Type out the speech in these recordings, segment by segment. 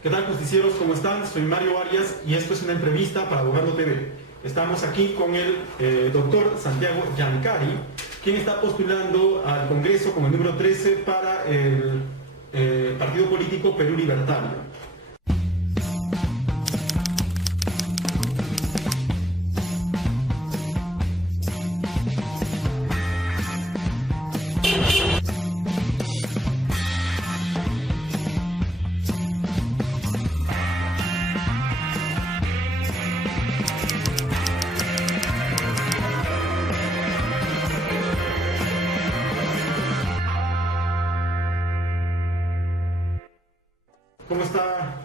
¿Qué tal, justicieros? ¿Cómo están? Soy Mario Arias y esto es una entrevista para Abogado TV. Estamos aquí con el doctor Santiago Yancari, quien está postulando al Congreso como el número 13 para el partido político Perú Libertario. ¿Cómo está,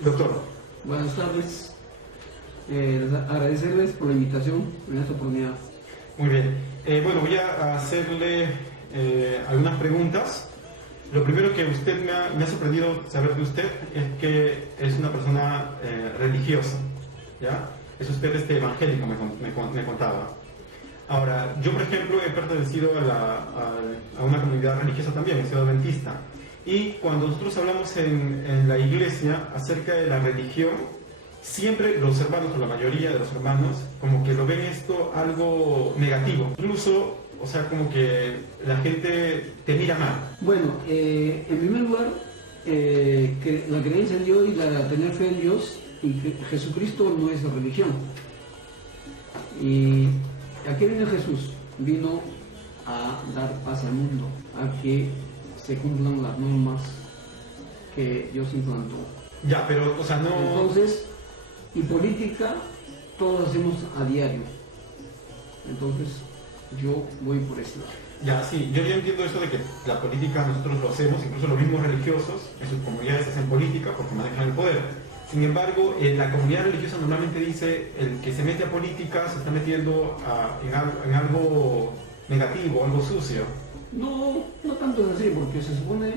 doctor? Buenas tardes. Agradecerles por la invitación en esta oportunidad. Muy bien. Bueno, voy a hacerle algunas preguntas. Lo primero que usted me ha sorprendido saber de usted es que es una persona religiosa, ¿ya? Es usted evangélico, me contaba. Ahora, yo por ejemplo he pertenecido a una comunidad religiosa también, he sido adventista. Y cuando nosotros hablamos en la iglesia acerca de la religión, siempre los hermanos, o la mayoría de los hermanos, como que lo ven esto algo negativo. Incluso, o sea, como que la gente te mira mal. Bueno, en primer lugar, que la creencia en Dios y la tener fe en Dios y que Jesucristo no es la religión. ¿Y a qué vino Jesús? Vino a dar paz al mundo, a que se cumplan las normas que Dios implantó. Ya, pero, o sea, no... Entonces, y política, todos hacemos a diario. Entonces, yo voy por ese lado. Ya, sí, yo ya entiendo eso de que la política nosotros lo hacemos, incluso los mismos religiosos en sus comunidades hacen política porque manejan el poder. Sin embargo, la comunidad religiosa normalmente dice el que se mete a política se está metiendo en algo negativo, algo sucio. No tanto es así, porque se supone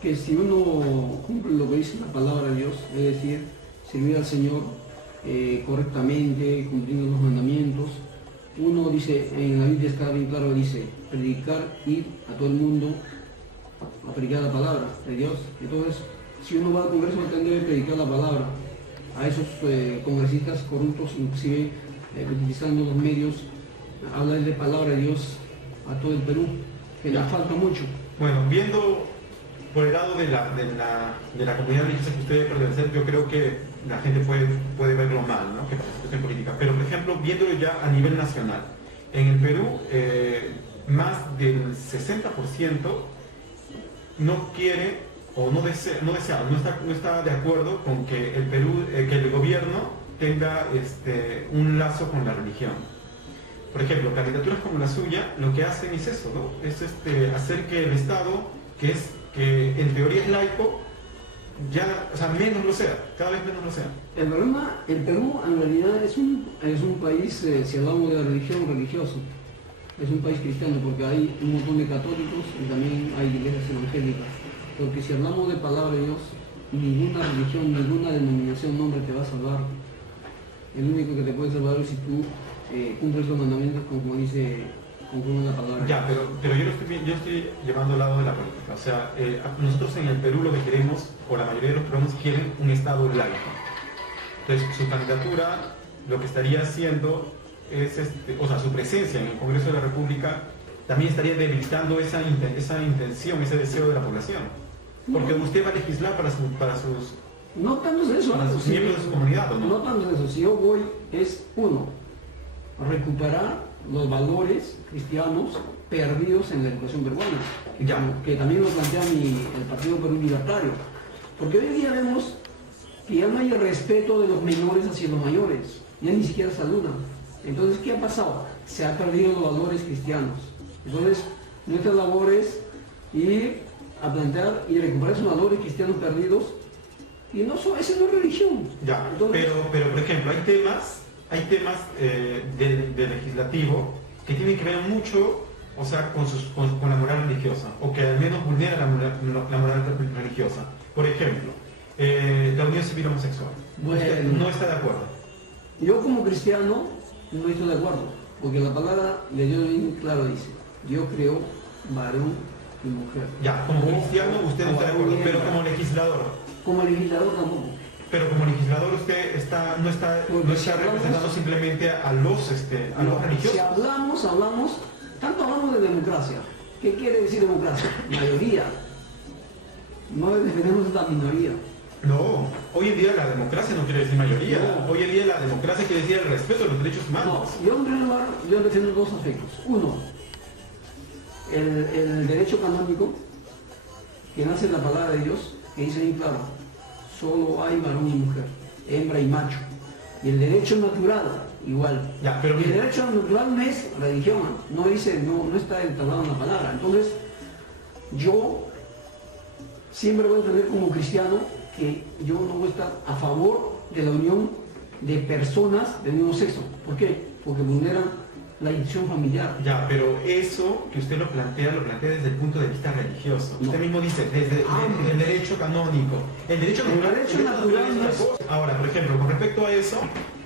que si uno cumple lo que dice la palabra de Dios, es decir, servir al Señor correctamente, cumpliendo los mandamientos, uno dice, en la Biblia está bien claro, dice, predicar, ir a todo el mundo a predicar la palabra de Dios. Entonces, si uno va al Congreso, debe predicar la palabra a esos congresistas corruptos, inclusive utilizando los medios, hablar de palabra de Dios a todo el Perú, que le falta mucho. Bueno, viendo por el lado de la comunidad religiosa que usted debe pertenecer, yo creo que la gente puede verlo mal, ¿no? Que participe en política. Pero, por ejemplo, viéndolo ya a nivel nacional, en el Perú, más del 60% no quiere o no está de acuerdo con que el Perú, que el gobierno tenga un lazo con la religión. Por ejemplo, candidaturas como la suya, lo que hacen es eso, ¿no? Es hacer que el Estado, que en teoría es laico, ya, o sea, menos lo sea, cada vez menos lo sea. El problema, el Perú en realidad es un país, si hablamos de religión, religioso, es un país cristiano porque hay un montón de católicos y también hay iglesias evangélicas. Porque si hablamos de palabra de Dios, ninguna religión, ninguna denominación, nombre te va a salvar. El único que te puede salvar es si tú cumples los mandamientos como dice, conforme la palabra. Ya, pero yo estoy llevando al lado de la política. O sea, nosotros en el Perú lo que queremos, o la mayoría de los peruanos quieren un Estado laico. Entonces, su candidatura lo que estaría haciendo es, o sea, su presencia en el Congreso de la República también estaría debilitando esa intención, ese deseo de la población. Porque usted va a legislar para sus no tanto es eso, para sus miembros de su comunidad, ¿o no? No tanto es eso. Si yo voy, es uno, recuperar los valores cristianos perdidos en la educación peruana, que también lo plantea el Partido Perú Libertario. Porque hoy en día vemos que ya no hay respeto de los menores hacia los mayores, ya ni siquiera saludan. Entonces, ¿qué ha pasado? Se han perdido los valores cristianos. Entonces, nuestra labor es ir a plantear y recuperar esos valores cristianos perdidos, y no esa no es religión. Ya, entonces, pero por ejemplo, hay temas de legislativo que tienen que ver mucho, o sea, con la moral religiosa, o que al menos vulneran la moral religiosa. Por ejemplo, la unión civil homosexual. Bueno, ¿Usted no está de acuerdo? Yo como cristiano no estoy de acuerdo, porque la palabra de Dios bien claro dice, Dios creó varón y mujer. Ya, como cristiano usted no está de acuerdo, pero como legislador. Como legislador tampoco. Pero como legislador usted no está representando simplemente a los religiosos. Si hablamos, tanto hablamos de democracia. ¿Qué quiere decir democracia? Mayoría. No defendemos la minoría. No, hoy en día la democracia no quiere decir mayoría. No. Hoy en día la democracia quiere decir el respeto de los derechos humanos. No, yo en primer lugar, yo defiendo dos aspectos. Uno, el derecho canónico, que nace en la palabra de Dios, que dice bien claro, solo hay varón y mujer, hembra y macho. Y el derecho natural, igual. Ya, pero y el derecho natural no es religión, no está entablado en la palabra. Entonces, yo siempre voy a defender como cristiano que yo no voy a estar a favor de la unión de personas del mismo sexo. ¿Por qué? Porque vulneran la institución familiar. Ya, pero eso que usted lo plantea desde el punto de vista religioso. No. Usted mismo dice, desde el derecho canónico. El derecho natural no es es... otra cosa. Ahora, por ejemplo, con respecto a eso,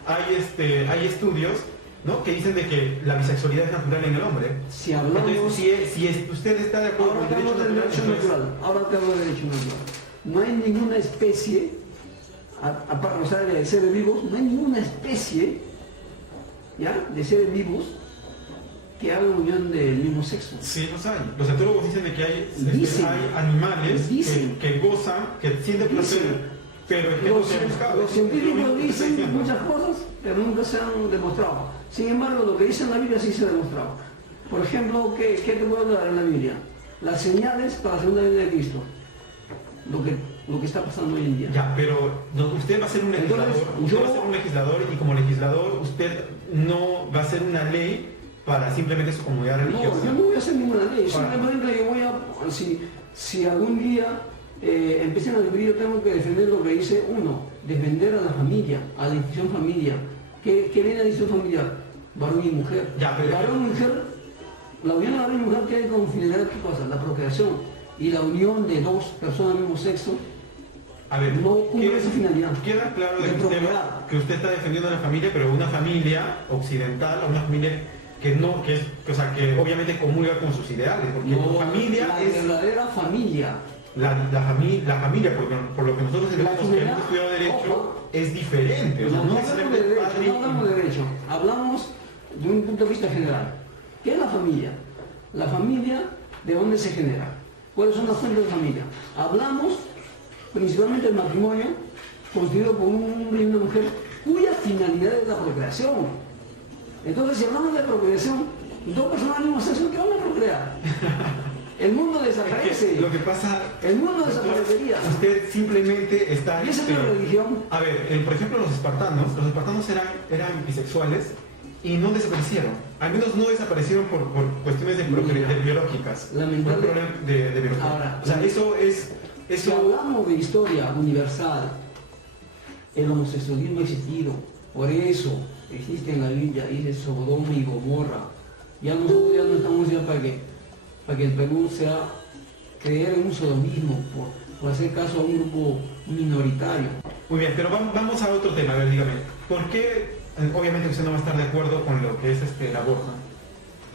hay estudios, ¿no?, que dicen de que la bisexualidad es natural en el hombre. Si hablamos... Entonces, si usted está de acuerdo Ahora con el derecho natural, Ahora te hablo del derecho natural. No hay ninguna especie, o sea, de seres vivos, no hay ninguna especie, ¿ya?, de seres vivos que hagan unión del mismo sexo. sí, los hay. Los etólogos dicen de que hay animales que gozan, que sienten placer, pero es que no se ha buscado. Los científicos dicen muchas cosas, pero nunca se han demostrado. Sin embargo, lo que dice en la Biblia sí se ha demostrado. Por ejemplo, ¿qué te puedo hablar en la Biblia? Las señales para la segunda venida de Cristo. Lo que está pasando hoy en día. Ya, pero usted va a ser un legislador, y como legislador usted no va a hacer una ley para simplemente su comunidad religiosa. No, yo no voy a hacer ninguna ley. Simplemente yo voy a, si algún día empiezan a dividir, yo tengo que defender lo que dice uno, defender a la familia, a la institución familia. ¿Qué viene a la institución familiar? Varón y mujer. Ya, pero varón y mujer, la unión de varón y mujer tiene como finalidad qué cosa, la procreación. Y la unión de dos personas del mismo sexo a ver, no cumple esa finalidad. Queda claro que usted está defendiendo a la familia, pero una familia occidental, una familia que obviamente comulga con sus ideales, porque No, familia la es verdadera familia. la familia, por lo que nosotros La entendemos que hemos estudiado derecho, es diferente. O sea, No hablamos de derecho, hablamos de un punto de vista general. ¿Qué es la familia? La familia, ¿de dónde se genera? ¿Cuáles son las fuentes de familia? Hablamos principalmente del matrimonio constituido por un hombre y una mujer cuya finalidad es la procreación. Entonces, si hablamos de procreación, dos personas del mismo sexo, ¿qué van a procrear? El mundo desaparece. Lo que pasa, el mundo desaparecería. Usted simplemente está... ¿Y esa es la religión? A ver, por ejemplo, los espartanos eran bisexuales y no desaparecieron. Al menos no desaparecieron por cuestiones de biológicas. Lamentable. Por problemas de biología. Ahora, o sea, eso es... Si hablamos de historia universal, el homosexualismo ha existido. Por eso existe en la Biblia, dice Sodoma y Gomorra. Ya nosotros ya no estamos ya para que el Perú sea creer en un sodomismo por hacer caso a un grupo minoritario. Muy bien, pero vamos a otro tema. A ver, dígame, ¿por qué? Obviamente usted no va a estar de acuerdo con lo que es el aborto.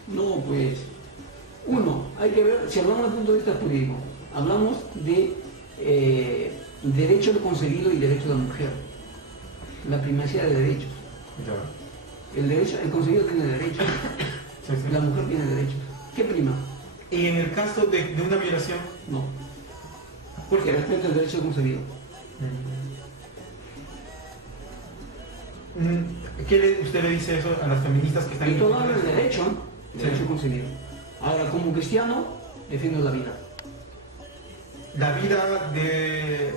No, pues, uno, hay que ver, si hablamos desde el punto de vista jurídico, hablamos de derecho del concebido y derecho de la mujer. La primacía de derechos. Ya. El concebido tiene derechos, Sí. la mujer tiene derechos. ¿Qué prima? Y en el caso de una violación, No. ¿por qué? Respecto al derecho del concebido. ¿Qué usted le dice eso a las feministas que están Y en todo contra de el eso? derecho, derecho concebido. Ahora, como cristiano, defiendo la vida. La vida del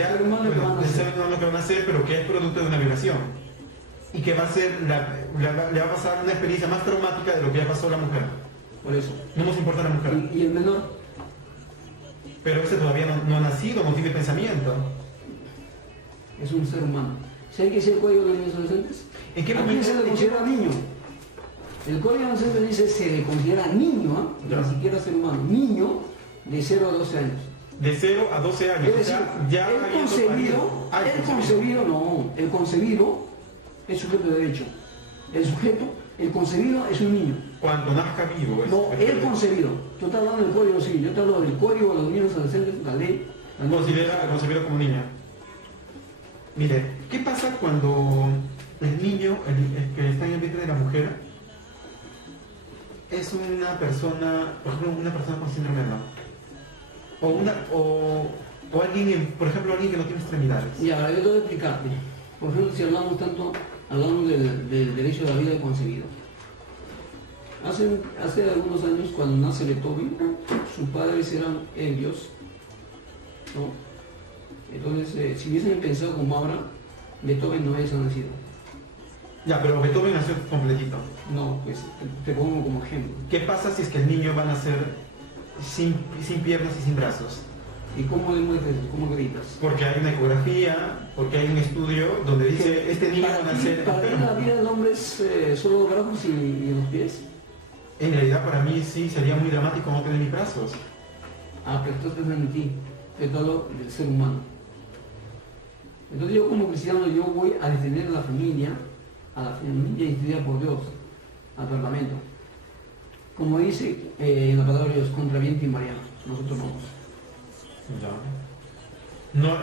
ser humano que van a hacer. que van a hacer, pero que es producto de una violación. Y que va a ser, le va a pasar una experiencia más traumática de lo que ya pasó a la mujer. Por eso. No nos importa la mujer. ¿Y el menor? Pero ese todavía no ha nacido, no tiene pensamiento. Es un ser humano. Si hay que ser el código de los niños adolescentes, ¿En qué ¿a quién momento se le considera niño? El código de los adolescentes dice se le considera niño, Ya. ni siquiera ser humano, niño de 0 a 12 años. De 0 a 12 años. Es O decir, sea, ya el concebido es sujeto de derecho. El concebido es un niño. Cuando nazca vivo. No, el concebido. Yo te hablando del código civil, yo te hablo del código de los niños adolescentes, la ley, considera como niña. Mire, ¿qué pasa cuando el niño, el que está en el vientre de la mujer, es una persona, por ejemplo, una persona con síndrome de Down? O alguien, por ejemplo, alguien que no tiene extremidades. Y ahora yo te voy a explicarte. Por ejemplo, si hablamos del derecho de la vida concebido. Hace algunos años, cuando nace Beethoven, sus padres eran ebrios, ¿no? Entonces, si hubiesen pensado como ahora, Beethoven no hubiese nacido. Ya, pero Beethoven nació completito. No, pues te pongo como ejemplo. ¿Qué pasa si es que el niño va a nacer sin piernas y sin brazos? ¿Y cómo demuestras? ¿Cómo gritas? Porque hay una ecografía, porque hay un estudio donde dice este niño va a nacer. ¿Para ti la vida del hombre es solo los brazos y los pies? En realidad para mí sí sería muy dramático no tener mis brazos. Ah, pero esto es en ti, es todo del ser humano. Entonces yo como cristiano yo voy a defender a la familia instituida por Dios, al parlamento. Como dice en la palabra de Dios, contra viento y marea, nosotros vamos. Ya. No,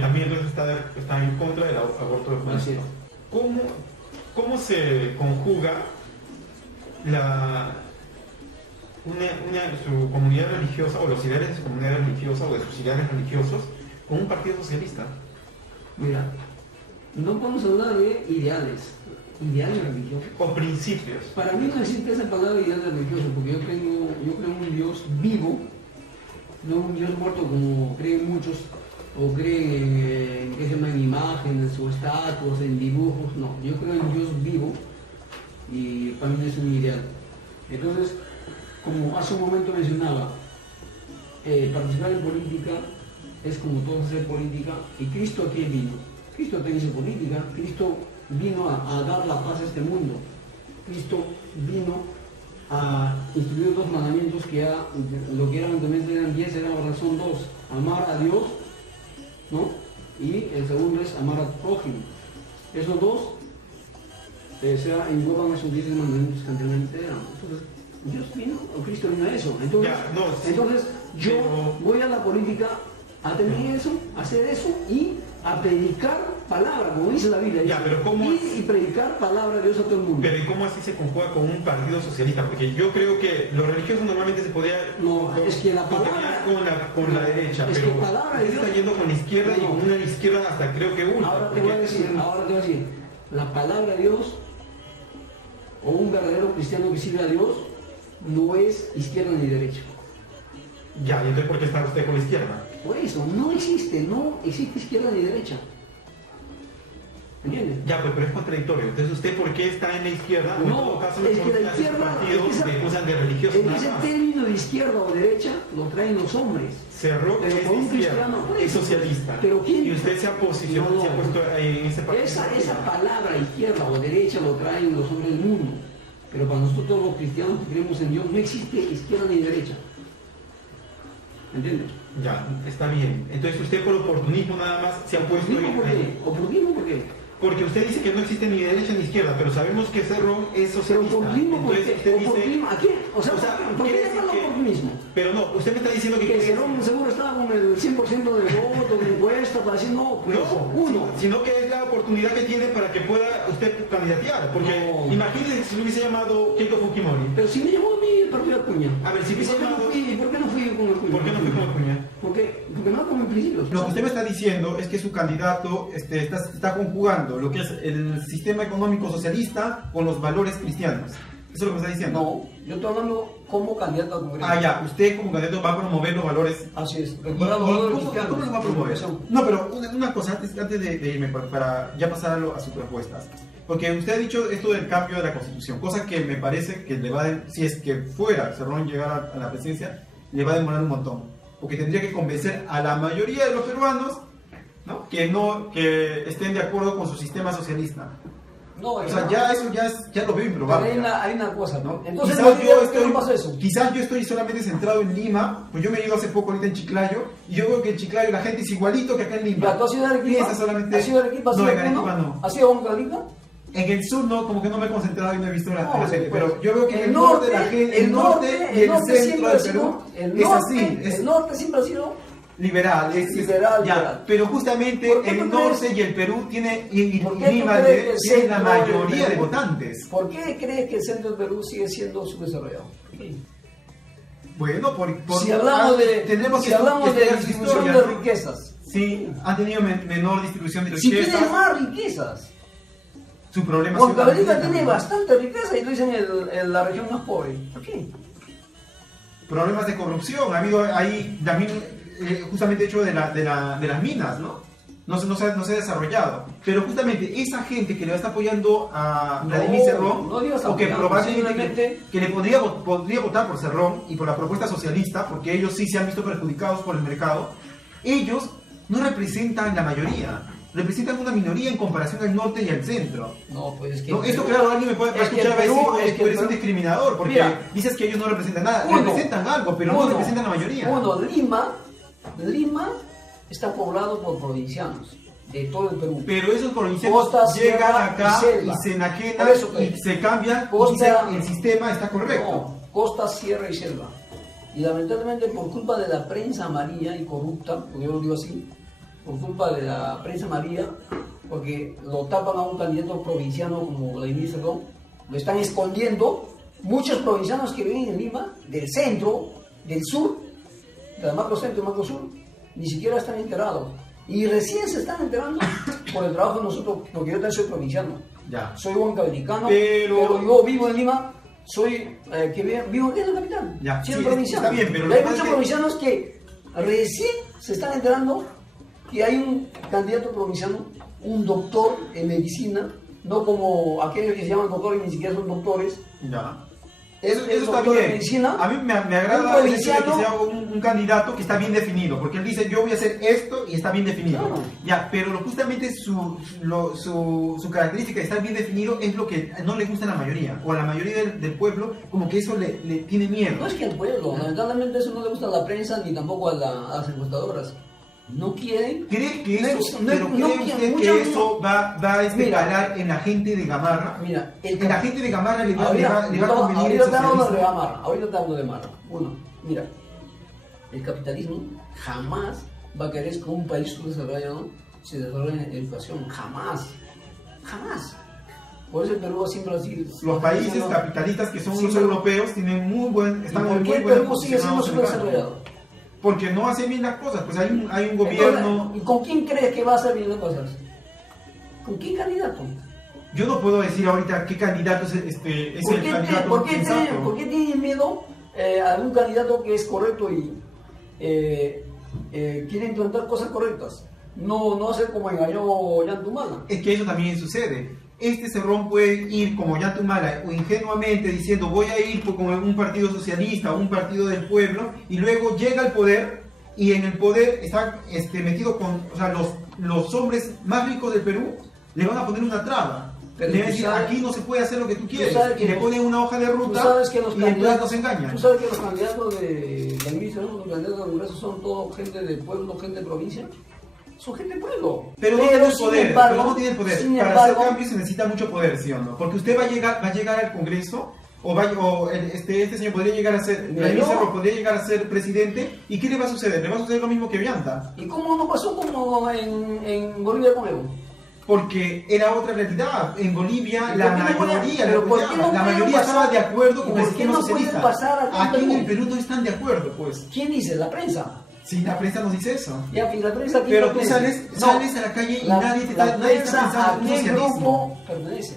también entonces está en contra del aborto de Así es. ¿Cómo se conjuga su comunidad religiosa o los ideales de su comunidad religiosa o de sus ideales religiosos con un partido socialista? Mira, no podemos hablar de ideales religiosos. O principios. Para mí no existe esa palabra ideal religioso, porque yo creo en un Dios vivo, no un Dios muerto como creen muchos, o creen en imágenes o estatuas, en dibujos. No, yo creo en un Dios vivo y para mí es un ideal. Entonces, como hace un momento mencionaba, participar en política es como todos hacer política. ¿Y Cristo a qué vino? Cristo también hizo política. Cristo vino a dar la paz a este mundo. Cristo vino a instituir 2 mandamientos que ya, lo que eran anteriormente eran 10, ahora son 2. Amar a Dios, ¿no? Y el segundo es amar al prójimo. Esos 2 engloban esos 10 mandamientos que anteriormente eran. Entonces, Dios vino, o Cristo vino a eso. Entonces, entonces yo voy a la política a tener eso, a hacer eso y a predicar palabra, como dice la Biblia. Ya, pero ¿cómo y predicar palabra de Dios a todo el mundo. Pero ¿y cómo así se conjuga con un partido socialista? Porque yo creo que los religiosos normalmente se podía es que la palabra con la derecha, es pero que palabra de Dios está yendo con la izquierda y con una izquierda hasta creo que una. Ahora te voy a decir, la palabra de Dios o un verdadero cristiano que sirve a Dios no es izquierda ni derecha. Ya, ¿y entonces por qué está usted con la izquierda? Por eso, no existe izquierda ni derecha. ¿Entiendes? Ya, pues, pero es contradictorio. Entonces, ¿usted por qué está en la izquierda? No, en todo caso, es que la izquierda, partidos que usan de religiosos. ese término de izquierda o derecha lo traen los hombres. Cerró pero es por un izquierda, cristiano, es socialista. Pero ¿quién? Y usted se ha posicionado, se ha puesto en ese partido. Esa palabra izquierda o derecha lo traen los hombres del mundo. Pero para nosotros los cristianos que creemos en Dios no existe izquierda ni derecha. ¿Entiendes? Ya, está bien. Entonces usted por oportunismo nada más se ha puesto ¿Oportunismo por qué? ¿Oportunismo por qué? Porque usted dice que no existe ni derecha ni izquierda, pero sabemos que Cerrón es socialista. ¿Oportunismo por qué? Usted dice... ¿Oportunismo a qué? O sea ¿por qué le habla oportunismo? Pero no, usted me está diciendo que Cerrón seguro estaba con el 100% del voto, de encuesta, para decir no, pues uno. Sino que es la oportunidad que tiene para que pueda usted candidatear. Porque imagínese si lo hubiese llamado Keiko Fujimori. Pero si me llamó a mí el partido Acuña. A ver, si hubiese llamado... ¿Por qué no fui con Acuña? ¿Por qué no fui con Acuña? Porque no con mis principios. Lo que usted me está diciendo es que su candidato está conjugando lo que es el sistema económico socialista con los valores cristianos. ¿Eso es lo que me está diciendo? No, yo estoy hablando como candidato al Congreso. Ah, ya, usted como candidato va a promover los valores. Así es. ¿Cómo lo va a promover? No, pero una cosa, antes de irme, para ya pasar a sus propuestas. Porque usted ha dicho esto del cambio de la Constitución, cosa que me parece que le va a, si es que fuera Cerrón llegar a la presidencia, le va a demorar un montón. Porque tendría que convencer a la mayoría de los peruanos, ¿no? Que estén de acuerdo con su sistema socialista. No, o sea, ya lo veo improbable. Hay una cosa, ¿no? Entonces, quizás yo estoy solamente centrado en Lima, pues yo me he ido hace poco ahorita en Chiclayo, y yo veo que en Chiclayo la gente es igualito que acá en Lima. ¿Tú has ido a Arequipa? ¿Has ido a Arequipa? No, en Arequipa no. ¿Has ido a Arequipa? En el sur no, como que no me he concentrado y no he visto la gente, pues, pero yo veo que el norte, el norte y el centro del Perú es así. El norte siempre ha sido liberal, liberal, ya, liberal. pero justamente ¿Por qué el tú norte crees? y el Perú tiene y ¿Por qué tú Lima crees que el tiene la centro del mayoría de Perú- votantes. ¿Por qué crees que el centro del Perú sigue siendo subdesarrollado? ¿Por qué? Bueno, Si hablamos de, tendremos si que hablamos de estudiar su distribución historia, de ¿no? riquezas, Sí, han tenido menor distribución de si riquezas. tienen más riquezas, Su problema ha sido la Huancavelica riqueza. tiene bastante riqueza y tú dicen la región más pobre. ¿Por qué? Problemas de corrupción. Ha habido ahí también, justamente hecho de las minas, ¿no? No se ha desarrollado. Pero justamente esa gente que le está apoyando a Vladimir Cerrón, no digas o que apoyando, probablemente simplemente- que le podría votar por Cerrón y por la propuesta socialista, porque ellos sí se han visto perjudicados por el mercado, ellos no representan la mayoría. Representan una minoría en comparación al norte y al centro. No, pues es que... No, esto claro, alguien me puede es que escuchar y va a el Perú- decir, es "Oh, que tú el eres un Perú- discriminador porque Mira, dices que ellos no representan nada. uno, Representan algo, pero no representan la mayoría. Uno, Lima está poblado por provincianos de todo el Perú. Pero esos provincianos Costa, llegan sierra acá y selva. y se enajenan Por eso, y se cambian Costa- y dicen el sistema está correcto. No, costa, sierra y selva. Y lamentablemente por culpa de la prensa amarilla y corrupta, porque yo lo digo así, por culpa de la prensa amarilla, porque lo tapan a un candidato provinciano como Vladimir Cerrón, lo están escondiendo. Muchos provincianos que viven en Lima, del centro, del sur, de la macro centro y macro sur, ni siquiera están enterados. Y recién se están enterando por el trabajo de nosotros, porque yo también soy provinciano. Ya. Soy huancavelicano, Pero- pero yo vivo en Lima, soy vivo aquí en la capital, Ya, siendo sí, provinciano. está bien, pero Y lo hay que pasa muchos es que- provincianos que recién se están enterando que hay un candidato provinciano, un doctor en medicina, no como aquellos que se llaman doctores y ni siquiera son doctores. Ya. Es Eso está doctor en bien. medicina, A mí me un agrada el hecho de que provinciano. sea un candidato que está bien definido, porque él dice yo voy a hacer esto y está bien definido. Claro. Ya, pero justamente su característica de estar bien definido es lo que no le gusta a la mayoría, o a la mayoría del pueblo, como que eso le tiene miedo. No es que al pueblo, lamentablemente eso no le gusta a la prensa ni tampoco a las encuestadoras. No quieren. ¿Cree que No eso, es- no- pero no cree quieren, usted muchas- que eso va a Mira. calar en la gente de Gamarra? Mira, En la gente de Gamarra le va a Ahorita convenir el ahorita te hablo de socialismo. Gamarra, ahorita te hablo de Marra. Uno, mira, el capitalismo jamás va a querer que un país subdesarrollado se desarrolle en educación, jamás, jamás. Por eso el Perú siempre así. Los países capitalistas que son Sí, los pero- europeos tienen están ¿Por en qué muy el buena Perú sigue siendo posición en el campo. subdesarrollado? Porque no hacen bien las cosas, pues hay un gobierno. Entonces, ¿y con quién crees que va a hacer bien las cosas? ¿Con qué candidato? Yo no puedo decir ahorita qué candidato es el candidato sensato. ¿Por qué tienen miedo a algún candidato que es correcto y quiere implantar cosas correctas? No hacer como engañó Yantumala. Es que eso también sucede. Este Cerrón puede ir como Yantumala o ingenuamente diciendo voy a ir con un partido socialista o un partido del pueblo y luego llega al poder y en el poder está metido con, o sea, los hombres más ricos del Perú le van a poner una traba. Pero Le van a tú decir, sabes- aquí no se puede hacer lo que tú quieres. sabes que Y le los- ponen una hoja de Tú ruta sabes que los y entonces candidatos, nos engañan. tú sabes que los candidatos de la administración, los candidatos de Congreso son todo gente de pueblo, gente de provincia. Son gente de pueblo. Pero no tiene el sin poder, embargo- pero no tiene el poder. sin Para embargo, hacer cambios se necesita mucho poder, ¿sí o no? Porque usted va a llegar al Congreso, este señor podría llegar a ser, Mira, Vladimir yo- Cerrón podría llegar a ser presidente, ¿y qué le va a suceder? Le va a suceder lo mismo que Ollanta, ¿Y cómo no pasó como en Bolivia con Evo? porque era otra realidad. En Bolivia ¿Y la por qué no puede- mayoría, pero le por qué apoyaba. no La puede mayoría pasar? estaba de acuerdo ¿Y con por el qué sistema no puede socialista. pasar acá en Aquí en Perú? el Perú no están de acuerdo, pues. ¿Quién dice? La prensa. Si la prensa nos dice eso. Ya, y la prensa aquí Pero tú pertenece. sales a la calle y La- nadie la está prensa pensando a en un qué socialismo. grupo pertenece.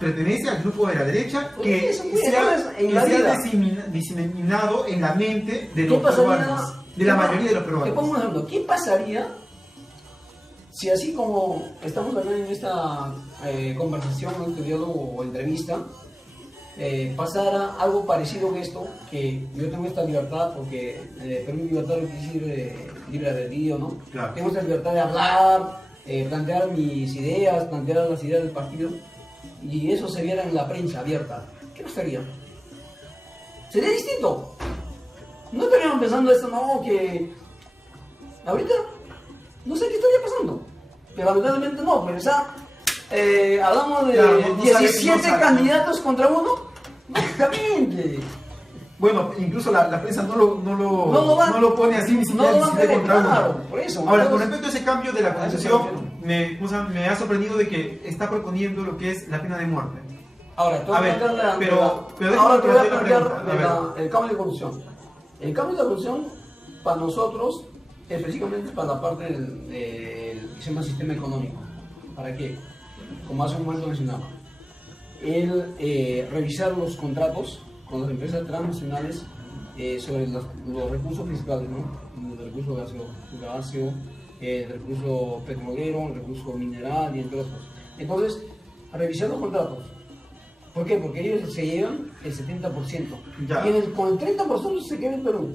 Pertenece al grupo de la derecha Pues que eso, se pues, ha, entonces, en la que se ha vida. diseminado en la mente de ¿Qué los pasaría? peruanos, de la mayoría de los Te pongo peruanos. un ejemplo. ¿Qué pasaría si así como estamos acá en esta conversación, en este diálogo o entrevista, pasara algo parecido que esto, que yo tengo esta libertad, porque Perú libertad no quiere decir libre albedrío, ¿no? Claro. Tengo esta libertad de hablar, plantear mis ideas, plantear las ideas del partido, y eso se viera en la prensa abierta. ¿Qué pasaría? Sería distinto. No estaríamos pensando esto, no, que ahorita no sé qué estaría pasando. Pero lamentablemente no, pero hablamos de Claro, no sabes, 17 no sabes. candidatos contra uno. Lógicamente. Bueno, incluso la prensa no lo pone así, ni No siquiera lo van a dice querer, contra uno. claro, por eso. Ahora, con Entonces, respecto a ese cambio de la a eso se Constitución, me ha sorprendido de que está proponiendo lo que es la pena de muerte. ahora, te voy A a ver, plantear pero ahora te voy a déjame plantear plantear el cambio de constitución. El cambio de constitución, para nosotros, específicamente para la parte del que se llama sistema económico. ¿Para qué? Como hace un momento mencionaba. Revisar los contratos con las empresas transnacionales sobre los recursos principales, ¿no? El recurso gaseo, el recurso petrolero, el recurso mineral y entre otras cosas. Entonces, revisar los contratos. ¿Por qué? Porque ellos se llevan el 70%. Ya. Y con el 30% se queda en Perú.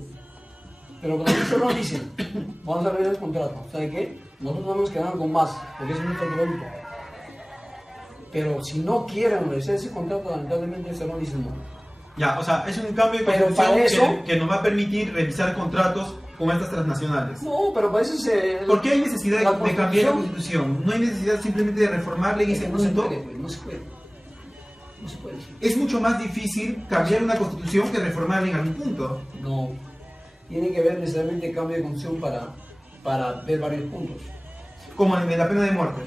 Pero cuando ellos no dicen, vamos a revisar el contrato. ¿Sabe qué? Nosotros vamos a quedar con más, porque es nuestro producto. Pero si no quieren revisar ese contrato, lamentablemente se lo dicen no. Ya, o sea, es un cambio de Pero constitución para eso- que nos va a permitir revisar contratos con estas transnacionales. No, pero para eso se... ¿Por qué hay necesidad La de cambiar la Constitución- Constitución? No hay necesidad simplemente de reformarla en ese no se punto. puede, pues, no se puede. No se puede. Es mucho más difícil cambiar una Constitución que reformarla en algún punto. No. Tiene que haber necesariamente cambio de constitución para ver varios puntos. Como en la pena de muerte.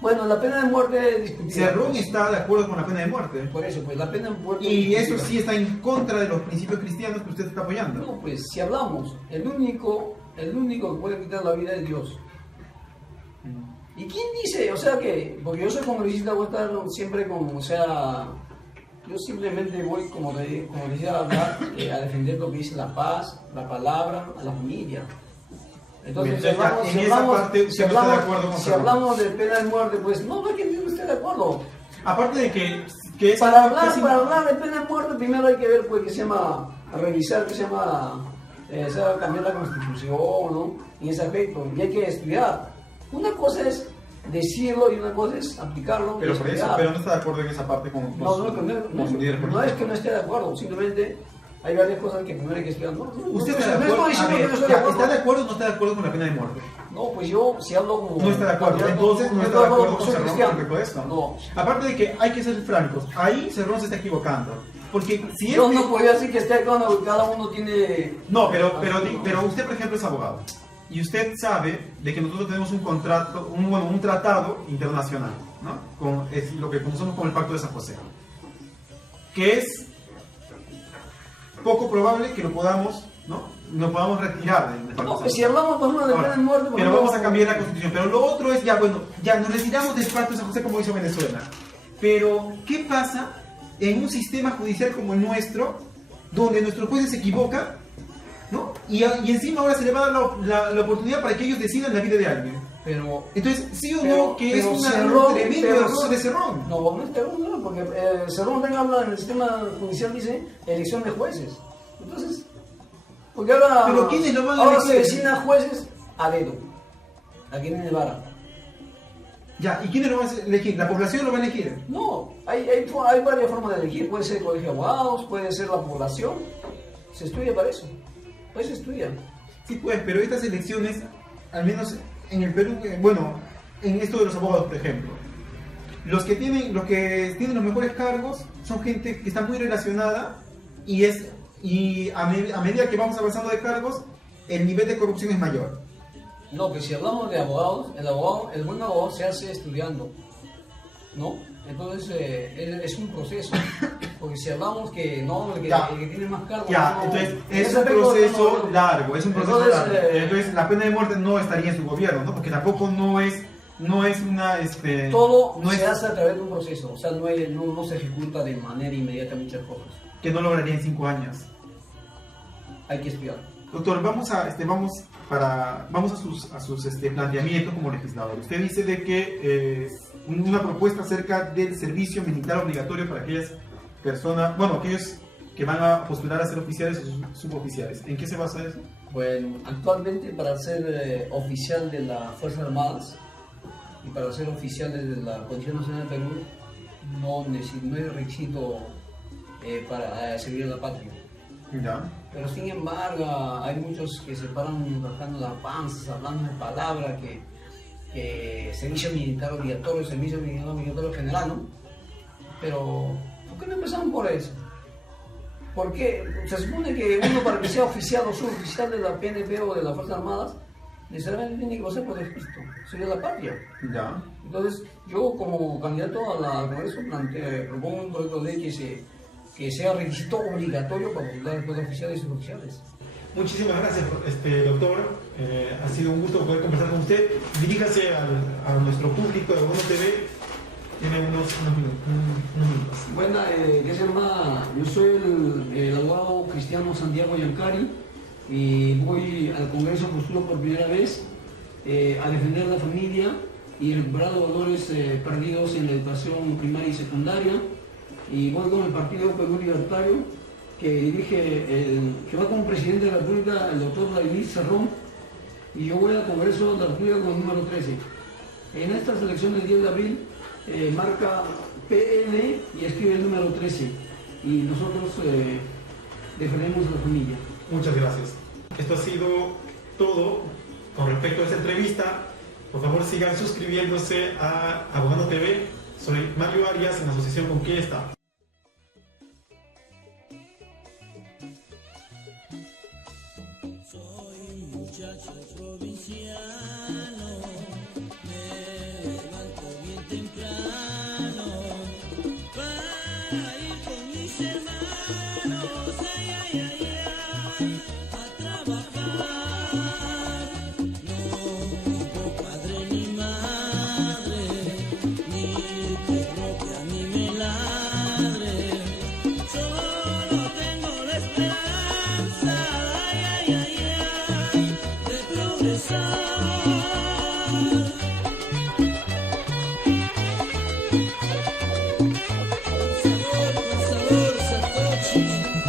Bueno, la pena de muerte es discutida. Cerrón pues. está de acuerdo con la pena de muerte. Por eso, pues la pena de muerte Y es eso discutida. sí está en contra de los principios cristianos que usted está apoyando. No, pues si hablamos, el único que puede quitar la vida es Dios. ¿Y quién dice? O sea que, porque yo soy congresista, voy a estar siempre como, o sea, yo simplemente voy, como decía, a hablar, a defender lo que dice la paz, la palabra, a la familia. Entonces, Bien, en esa parte usted no está de acuerdo con si Cerrón. hablamos de pena de muerte, pues no es que yo no esté de acuerdo. Aparte de que es Para casi- hablar de pena de muerte, primero hay que ver, pues, que se llama, revisar, que se llama, cambiar la constitución, ¿no? En ese aspecto, y hay que estudiar. Una cosa es decirlo y una cosa es aplicarlo. Pero y por eso, estudiar. pero no está de acuerdo en esa parte con No, con su líder no es político. que no esté de acuerdo, simplemente hay varias cosas que primero hay que estudiar. ¿Usted no, está de no acuerdo? estoy diciendo A ver, que no estoy de ya, acuerdo. ¿está de acuerdo o no está de acuerdo con la pena de muerte? No, pues yo, si hablo como... No está de acuerdo. candidato, Entonces no estoy está de acuerdo con porque soy Cerrón cristiano. respecto a esto. No. Aparte de que hay que ser francos, ahí Cerrón se está equivocando. Porque si Yo es no que- podría decir que esté actuando porque cada uno tiene... No, pero usted, por ejemplo, es abogado. Y usted sabe de que nosotros tenemos un contrato, un tratado internacional, ¿no? Es lo que conocemos como el Pacto de San José. Que es poco probable que lo podamos, ¿no? Nos podamos retirar del Pacto No, de San pues si José. hablamos, por ejemplo, de Ahora, pena de muerte... por pero ejemplo, vamos a cambiar la constitución. Pero lo otro es, ya bueno, ya nos retiramos del Pacto de San José como hizo Venezuela. Pero, ¿qué pasa en un sistema judicial como el nuestro, donde nuestros jueces se equivocan, ¿no? Y encima ahora se le va a dar la oportunidad para que ellos decidan la vida de alguien? Pero... Entonces, sí o Pero- no, que es pero un Cerrón, tremendo pero- error de Cerrón. No, no es terror, no, porque Cerrón también habla en el sistema judicial, dice elección de jueces. Entonces, porque ahora, Pero ¿quiénes lo van a ahora se elegir? designan jueces a dedo, aquí en el Vara. Ya, ¿y quiénes lo van a elegir? ¿La población lo va a elegir? No, hay varias formas de elegir, puede ser el colegio de abogados, puede ser la población, se estudia para eso, pues se estudia. Sí, pues, pero estas elecciones, al menos en el Perú, bueno, en esto de los abogados, por ejemplo, los que tienen los mejores cargos son gente que está muy relacionada y a medida que vamos avanzando de cargos, el nivel de corrupción es mayor. No, que si hablamos de abogados, el buen abogado se hace estudiando, ¿no? Entonces es un proceso, porque si hablamos que no, el que tiene más cargos... Ya, no, entonces en es ese un aspecto proceso no- largo, es un proceso Entonces, largo. Entonces la pena de muerte no estaría en su gobierno, ¿no? Porque tampoco no es una, Todo no es se hace a través de un proceso, o sea, no se ejecuta de manera inmediata muchas cosas. que no lograría en 5 años. Hay que estudiar. Doctor, vamos a sus planteamientos como legislador. Usted dice de que una propuesta acerca del servicio militar obligatorio para aquellas personas, bueno, aquellos que van a postular a ser oficiales o suboficiales. ¿En qué se basa eso? Bueno, actualmente para ser oficial de las Fuerzas Armadas y para ser oficial de la Policía Nacional de Perú no hay requisito para servir a la patria. Ya. Pero sin embargo, hay muchos que se paran rascando las panzas, hablando de palabras que servicio militar obligatorio, servicio militar obligatorio general, ¿no? Pero, ¿por qué no empezamos por eso? ¿Por qué? Se supone que uno para que sea oficial o suboficial de la PNP o de las Fuerzas Armadas, necesariamente tiene que pasar por el Cristo, sería la patria. Ya. Entonces, yo como candidato al Congreso propongo un proyecto de ley que sea requisito obligatorio para postular después de oficiales y suboficiales. Muchísimas gracias, doctor. Ha sido un gusto poder conversar con usted. Diríjase a nuestro público de Abogados TV. Tiene unos minutos. Bueno, ¿qué se llama? Yo soy el abogado cristiano Santiago Yancari y voy al Congreso, postulo por primera vez a defender la familia y recuperar los valores perdidos en la educación primaria y secundaria. Y voy con el Partido Perú Libertario, que que va como presidente de la República el doctor Vladimir Cerrón, y yo voy al Congreso de la República con el número 13. En estas elecciones del 10 de abril marca PN y escribe el número 13, y nosotros defendemos a la familia. Muchas gracias. Esto ha sido todo con respecto a esta entrevista. Por favor, sigan suscribiéndose a Abogando TV. Soy Mario Arias, en asociación con Quiesta. Soy un muchacho provinciano, me levanto bien temprano para ir con mis hermanos, ay, ay, ay, ay, a trabajar. No tengo padre ni madre, ni perro que a mí me ladre, solo tengo la esperanza